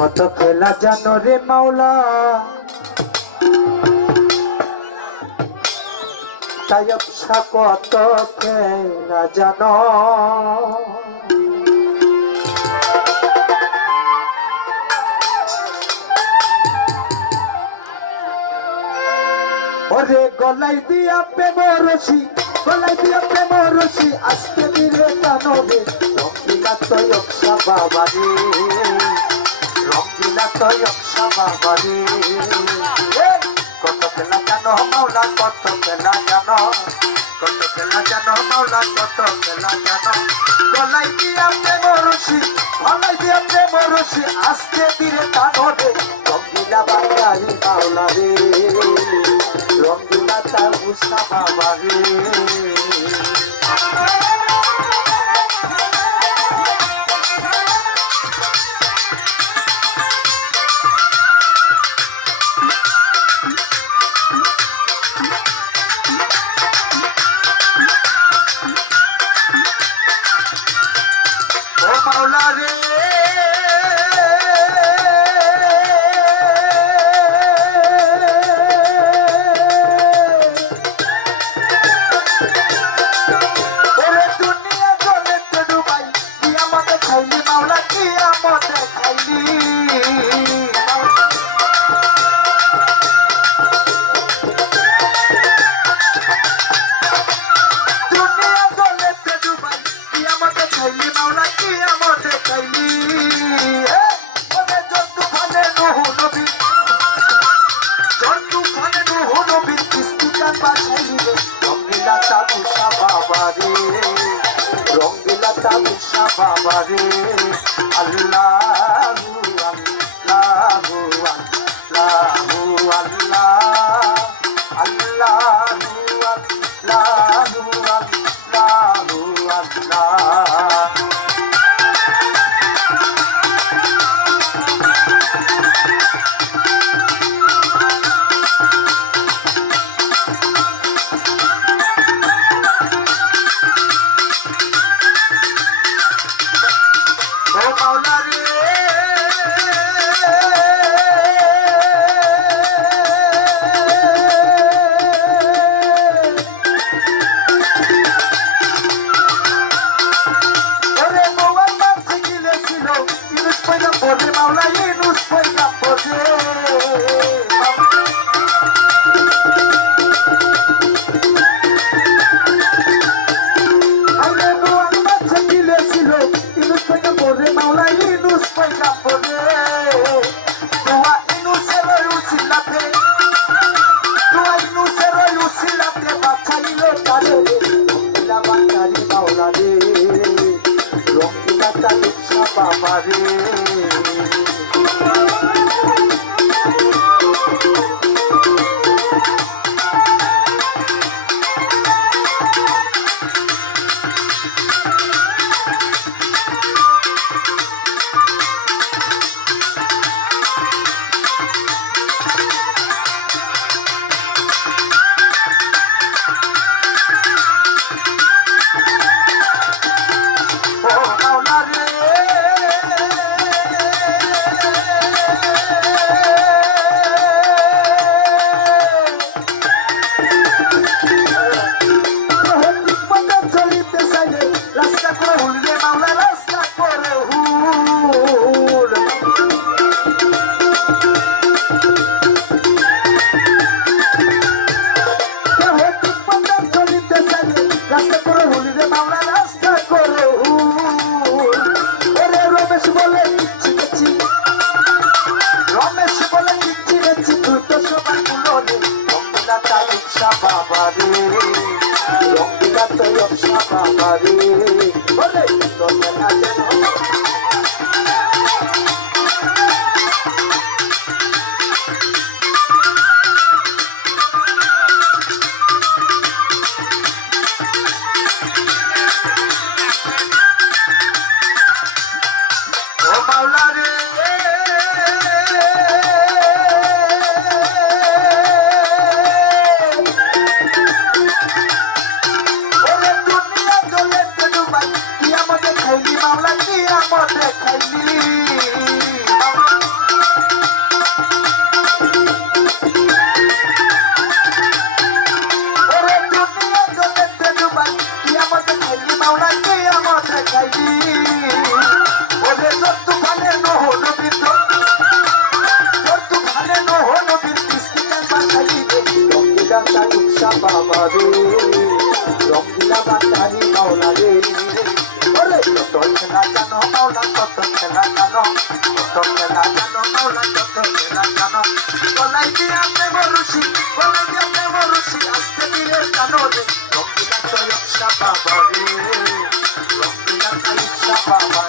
কত খেলা জানো রে মাওলা, তায়বসা কত খেলা জানো। ওরে গলাই দিয়া প্রেম রশি, গলাই দিয়া প্রেম রশি, আজকে দিলে কানবে রঙ্গিলা তয়বসা বাবা রে, রঙ্গিলা তয়বসা বাবা রে। কত খেলা জানো মাওলা, কত খেলা জানো, কত খেলা জানো মাওলা, কত খেলা জানো। গলাই দিয়া প্রেম রশি, গলাই দিয়া প্রেম রশি, আজকে দিলে কানবে রঙ্গিলা বাঙালি মাওলা রে, রঙ্গিলা তয়বসা বাবা রে। মাওলা রে ওরে দুনিয়া জলে ডুবাই, কিয়ামতে খাইলি মাওলা, কিয়ামতে খাইলি। দুনিয়া জলে ডুবাই, কিয়ামতে খাইলি মাওলা, কিয়ামতে খাইলি। ওরে জন্তু খানে নুহু নবী, জন্তু খানে নুহু নবীর কিস্তিকান বাছাইলি রে, রঙ্গিলা তয়বসা বাবা রে, রঙ্গিলা তয়বসা বাবা রে। আল্লাহু আল্লাহু আল্লাহু আল্লাহ, আল্লাহু আল্লাহু আল্লাহু আল্লাহ। ও মাওলা রে ওরে মোবাইল থাকিলে ছিল ইনুস পয়গা পড়ে মাওলা, ইনুস পয়গা পড়ে। আরে মোবাইল থাকিলে ছিল ইনুস পয়গা পড়ে মাওলা, ইনুস পয়গা পড়ে। দোয়া ইনুসের উসিলাতে, দোয়া ইনুসের উসিলাতে বাঁচাইলো তারে, রঙ্গিলা বাঙালি মাওলা রে, রঙ্গিলা তয়বসা বাবা রে। ও মাওলা রে চলিতে চাইলে রাস্তা করে হুল রে মাওলা, রাস্তা করে হুল। চলিতে চাইলে রাস্তা করে হুল রে মাওলা, রাস্তা করে হুল। ওরে রমেশ বলে চিনেছি, রমেশ বলে চিনেছি, তুই তো সবাই গুলো রে, রঙ্গিলা তয়বসা বাবা রে, রঙ্গিলা তয়বসা বাবা রে। বলে কত খেলা জানো, ও মাওলা রে ওরে দুনিয়া জলে ডুবাই, কিয়ামতে খাইলি মাওলা, কিয়ামতে খাইলি। বানাইলি ওরে তোর তুফানে নহ নবীর তোর তুফানে নহ নবীর কিস্তিতে বানাইলি রঙ্গিলা তাই উৎসা বাবা রে রঙ্গিলা বানাই মাওলা রে ওরে কত খেলা জানো মাওলা কত খেলা জানো কত খেলা জানো মাওলা কত খেলা জানো গলাই দিয়া প্রেম রুশি গলাই দিয়া প্রেম রুশি আস্তে ধীরে জানো রে রঙ্গিলা তাই উৎসা বাবা রে রঙ্গিলা তাই উৎসা বাবা